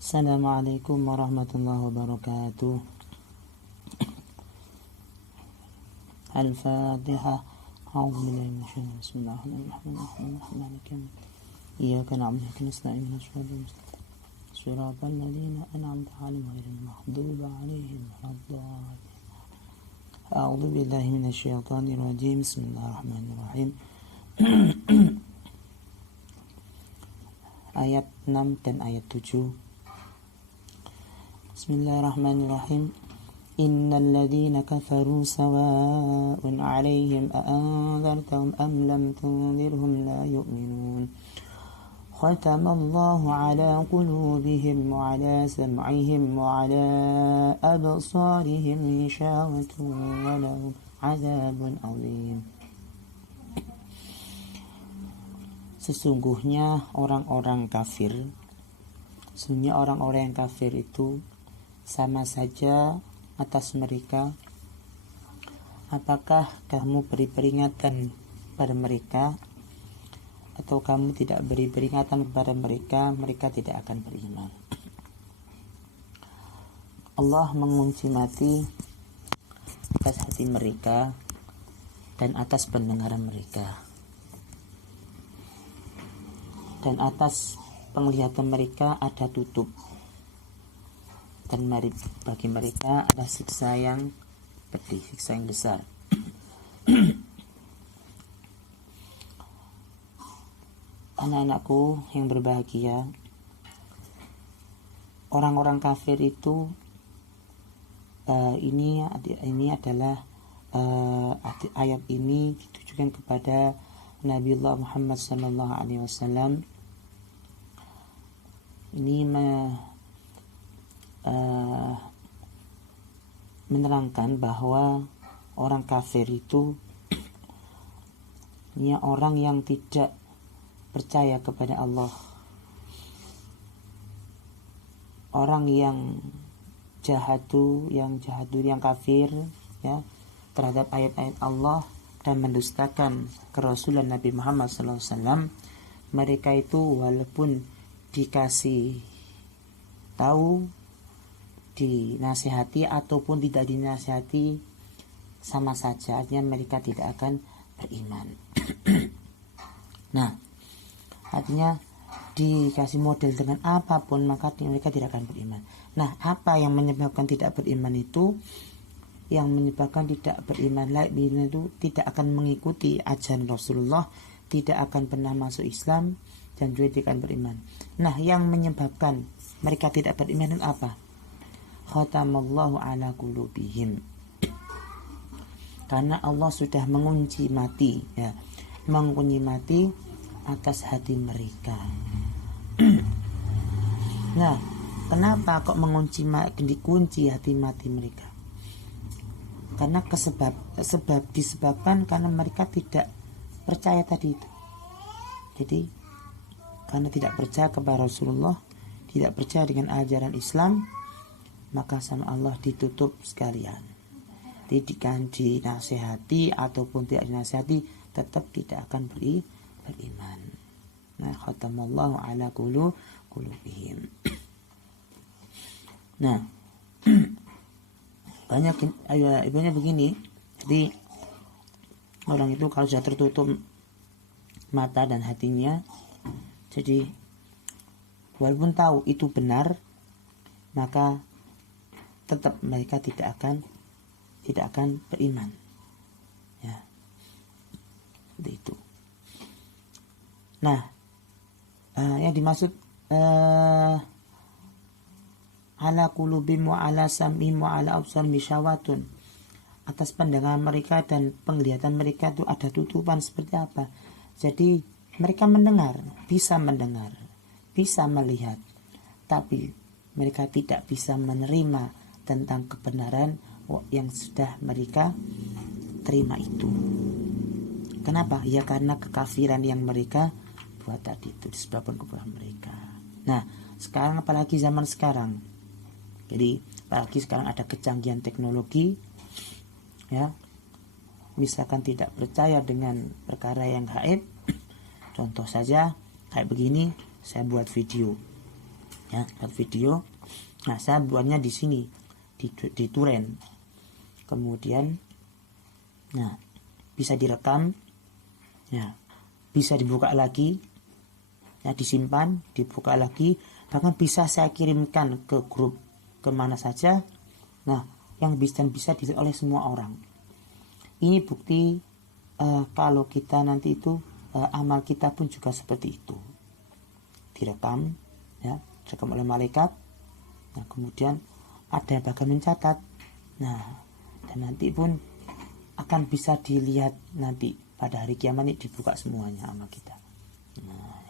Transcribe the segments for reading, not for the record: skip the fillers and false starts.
Assalamualaikum warahmatullahi wabarakatuh. Al-Fatihah. A'udzu billahi minasyaitonir rajim. Bismillahirrahmanirrahim. Maliki yaumiddin. Iyyaka na'budu wa iyyaka nasta'in. Shiratal ladzina an'amta 'alaihim ghairil maghdubi 'alaihim waladdallin. A'udzu billahi minasyaitonir rajim. Bismillahirrahmanirrahim. Ayat 6 dan ayat 7. Bismillahirrahmanirrahim. Innal ladzina kafaru sawa'un 'alaihim a'anzartahum am lam tunzirhum la yu'minun. Khatamallahu 'ala qulubihim wa 'ala sam'ihim wa 'ala absarihim ghishawatun wa lahum 'adzabun 'adzim. Sesungguhnya orang-orang yang kafir itu sama saja atas mereka. Apakah kamu beri peringatan pada mereka atau kamu tidak beri peringatan kepada mereka, mereka tidak akan beriman. Allah mengunci mati atas hati mereka dan atas pendengaran mereka, dan atas penglihatan mereka ada tutup, dan bagi mereka ada siksa yang pedih, siksa yang besar. Anak-anakku yang berbahagia, orang-orang kafir itu ini adalah ayat ini ditujukan kepada Nabiullah Muhammad SAW. Ini menerangkan bahwa orang kafir itu orang yang tidak percaya kepada Allah, orang yang yang kafir ya terhadap ayat-ayat Allah dan mendustakan kerasulan Nabi Muhammad SAW. Mereka itu walaupun dikasih tahu, dinasihati ataupun tidak dinasihati, sama saja, artinya mereka tidak akan beriman. Nah, artinya dikasih model dengan apapun maka mereka tidak akan beriman. Nah, apa yang menyebabkan tidak beriman itu? Yang menyebabkan tidak beriman itu tidak akan mengikuti ajaran Rasulullah, tidak akan pernah masuk Islam, dan juga tidak akan beriman. Nah, yang menyebabkan mereka tidak beriman itu apa? Khatamallahu 'ala qulubihim. Karena Allah sudah mengunci mati, ya, mengunci mati atas hati mereka. Nah, kenapa kok dikunci hati mati mereka? Karena disebabkan karena mereka tidak percaya tadi itu. Jadi karena tidak percaya kepada Rasulullah, tidak percaya dengan ajaran Islam, maka sama Allah ditutup sekalian. Dinasihati ataupun tidak dinasihati, tetap tidak akan beriman. Nah, khatamallahu 'ala qulubihim. Nah, banyak ibaratnya begini. Jadi orang itu kalau sudah tertutup mata dan hatinya, jadi walaupun tahu itu benar, maka tetap mereka tidak akan beriman. Ya, seperti itu. Nah, yang dimaksud ala qulubihim wa ala sam'ihim wa ala absarihim ghishawatun, atas pandangan mereka dan penglihatan mereka itu ada tutupan. Seperti apa? Jadi mereka bisa melihat, tapi mereka tidak bisa menerima tentang kebenaran yang sudah mereka terima itu. Kenapa? Ya karena kekafiran yang mereka buat tadi itu, disebabkan kekufuran mereka. Nah, sekarang apalagi zaman sekarang. Jadi apalagi sekarang ada kecanggihan teknologi, ya. Misalkan tidak percaya dengan perkara yang gaib, contoh saja kayak begini, saya buat video ya, buat video. Nah, saya buatnya di sini di Turen. Kemudian nah, bisa direkam, ya, bisa dibuka lagi, ya, disimpan, dibuka lagi, bahkan bisa saya kirimkan ke grup kemana saja. Nah, yang bisa dilihat oleh semua orang. Ini bukti kalau kita nanti itu amal kita pun juga seperti itu, direkam, ya, direkam oleh malaikat. Nah, kemudian ada bahkan mencatat. Nah, dan nanti pun akan bisa dilihat nanti pada hari kiamat ini dibuka semuanya amal kita. Nah,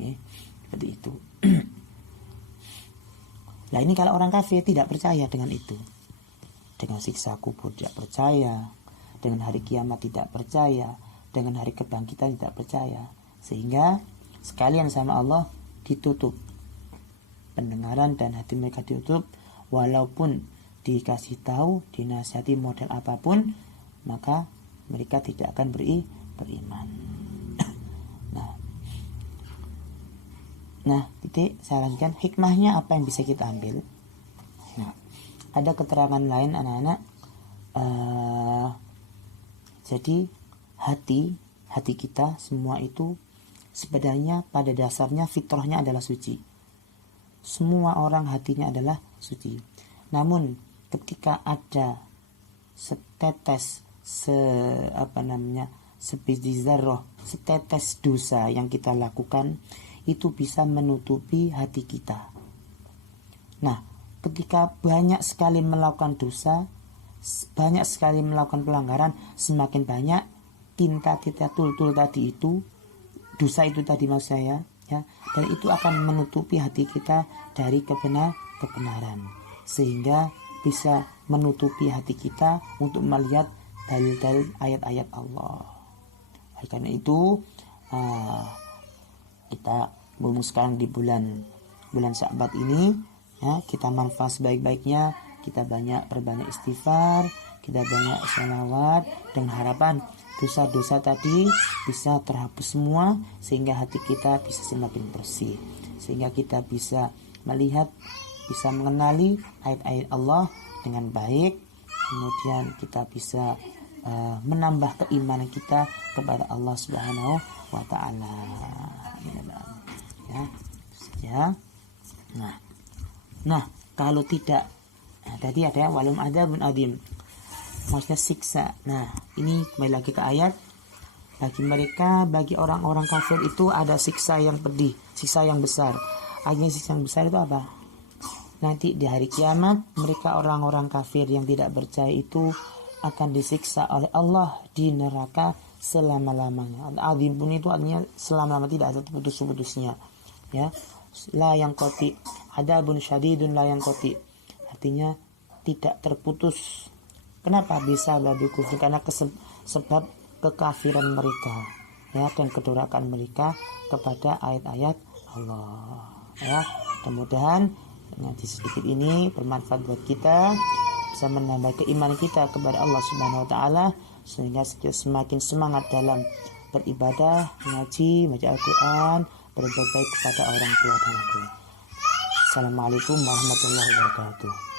seperti itu. Nah, ini kalau orang kafir tidak percaya dengan itu, dengan siksa kubur tidak percaya, dengan hari kiamat tidak percaya, dengan hari kebangkitan tidak percaya, sehingga sekalian sama Allah ditutup pendengaran dan hati mereka ditutup. Walaupun dikasih tahu, dinasihati model apapun, maka mereka tidak akan beriman. Nah, titik saya lanjutkan, hikmahnya apa yang bisa kita ambil. Nah, ada keterangan lain anak-anak. Jadi hati kita semua itu sebenarnya pada dasarnya fitrahnya adalah suci. Semua orang hatinya adalah suci. Namun ketika ada setetes sebiji zarrah, setetes dosa yang kita lakukan, itu bisa menutupi hati kita. Nah, ketika banyak sekali melakukan dosa, banyak sekali melakukan pelanggaran, semakin banyak tinta-tinta tul-tul tadi itu, dosa itu tadi maksud saya, ya, dan itu akan menutupi hati kita dari kebenaran, sehingga bisa menutupi hati kita untuk melihat dalil-dalil ayat-ayat Allah. Oleh karena itu kita ngomong sekarang di bulan Sya'ban ini, ya, kita manfaat sebaik-baiknya, kita perbanyak istighfar, kita banyak sholawat, dengan harapan dosa-dosa tadi bisa terhapus semua, sehingga hati kita bisa semakin bersih, sehingga kita bisa melihat, bisa mengenali ayat-ayat Allah dengan baik. Kemudian kita bisa menambah keimanan kita kepada Allah Subhanahu wa Ta'ala. Ya. Nah, kalau tidak, tadi ada walum adzabun adzim, maksudnya siksa. Nah, ini kembali lagi ke ayat. Bagi orang-orang kafir itu ada siksa yang pedih, siksa yang besar. Artinya siksa yang besar itu apa? Nanti di hari kiamat, mereka orang-orang kafir yang tidak percaya itu akan disiksa oleh Allah di neraka selama-lamanya. Adzim pun itu artinya selama-lamanya, tidak ada putus-putusnya. Ya, la yang qati, adabun syadidun la yang qati. Artinya tidak terputus. Kenapa bisa babi kufur? Karena sebab kekafiran mereka, ya, dan kedurhakaan mereka kepada ayat-ayat Allah. Ya, mudah-mudahan nanti sedikit ini bermanfaat buat kita, bisa menambah keimanan kita kepada Allah Subhanahu wa Ta'ala, sehingga semakin semangat dalam beribadah, mengaji, baca Al-Quran, berbuat baik kepada orang tua dan anak. Assalamualaikum warahmatullahi wabarakatuh.